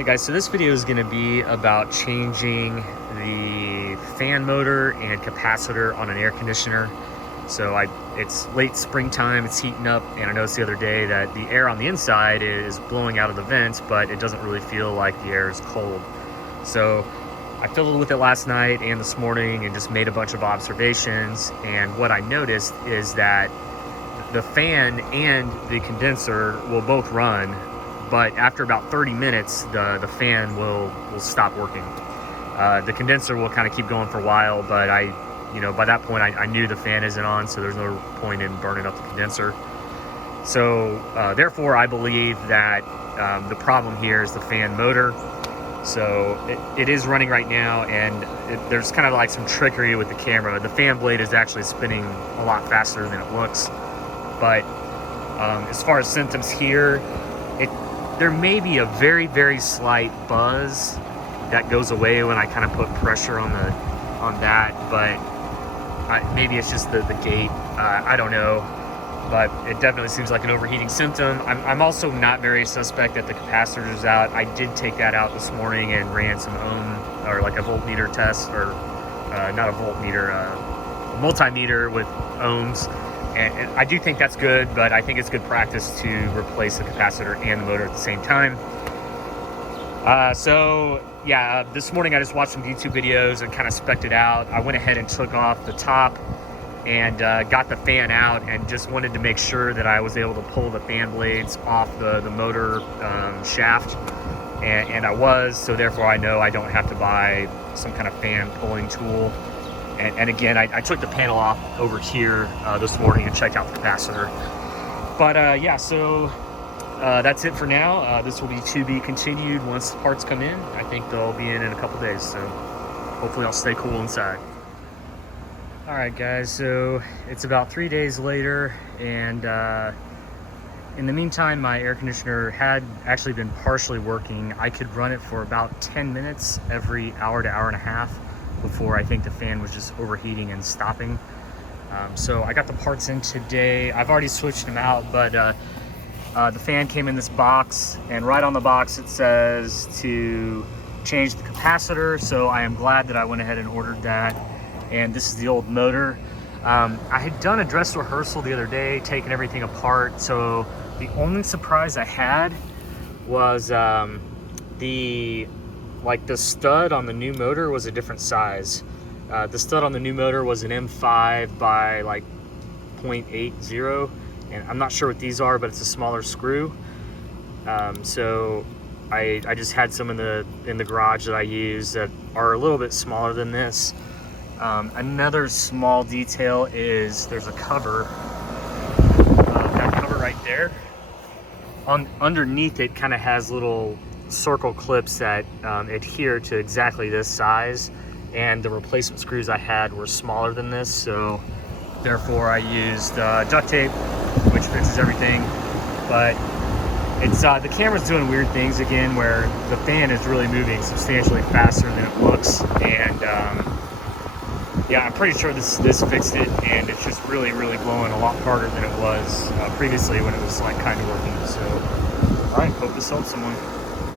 Hey guys, so this video is going to be about changing the fan motor and capacitor on an air conditioner. So it's late springtime, it's heating up, and I noticed the other day that the air on the inside is blowing out of the vent, but it doesn't really feel like the air is cold. So I fiddled with it last night and this morning and just made a bunch of observations, and what I noticed is that the fan and the condenser will both run, but after about 30 minutes, the fan will stop working. The condenser will kind of keep going for a while, but by that point, I knew the fan isn't on, so there's no point in burning up the condenser. So therefore, I believe that the problem here is the fan motor. So it is running right now, and there's kind of like some trickery with the camera. The fan blade is actually spinning a lot faster than it looks. But as far as symptoms here, there may be a very, very slight buzz that goes away when I kind of put pressure on that, but maybe it's just the gate. I don't know, but it definitely seems like an overheating symptom. I'm also not very suspect that the capacitor is out. I did take that out this morning and ran some ohm, or like a voltmeter test, or not a voltmeter, a multimeter with ohms. And I do think that's good, but I think it's good practice to replace the capacitor and the motor at the same time. This morning I just watched some YouTube videos and kind of spec'd it out. I went ahead and took off the top and got the fan out, and just wanted to make sure that I was able to pull the fan blades off the motor shaft. And I was, so therefore I know I don't have to buy some kind of fan pulling tool. And again, I took the panel off over here this morning and checked out the capacitor. But that's it for now. This will be to be continued once the parts come in. I think they'll be in a couple days, so hopefully I'll stay cool inside. All right, guys, so it's about 3 days later, and in the meantime, my air conditioner had actually been partially working. I could run it for about 10 minutes every hour to hour and a half before I think the fan was just overheating and stopping. So I got the parts in today. I've already switched them out, but the fan came in this box, and right on the box it says to change the capacitor. So I am glad that I went ahead and ordered that. And this is the old motor. I had done a dress rehearsal the other day, taking everything apart. So the only surprise I had was the stud on the new motor was a different size. The stud on the new motor was an M5 by like 0.80, and I'm not sure what these are, but it's a smaller screw. So I just had some in the garage that I use that are a little bit smaller than this. Another small detail is there's a cover. That cover right there. Underneath it kind of has little circle clips that adhere to exactly this size, and the replacement screws I had were smaller than this, so therefore I used duct tape, which fixes everything. But it's the camera's doing weird things again, where the fan is really moving substantially faster than it looks, and I'm pretty sure this fixed it, and it's just really blowing a lot harder than it was previously when it was like kind of working. So all right, hope this helps someone.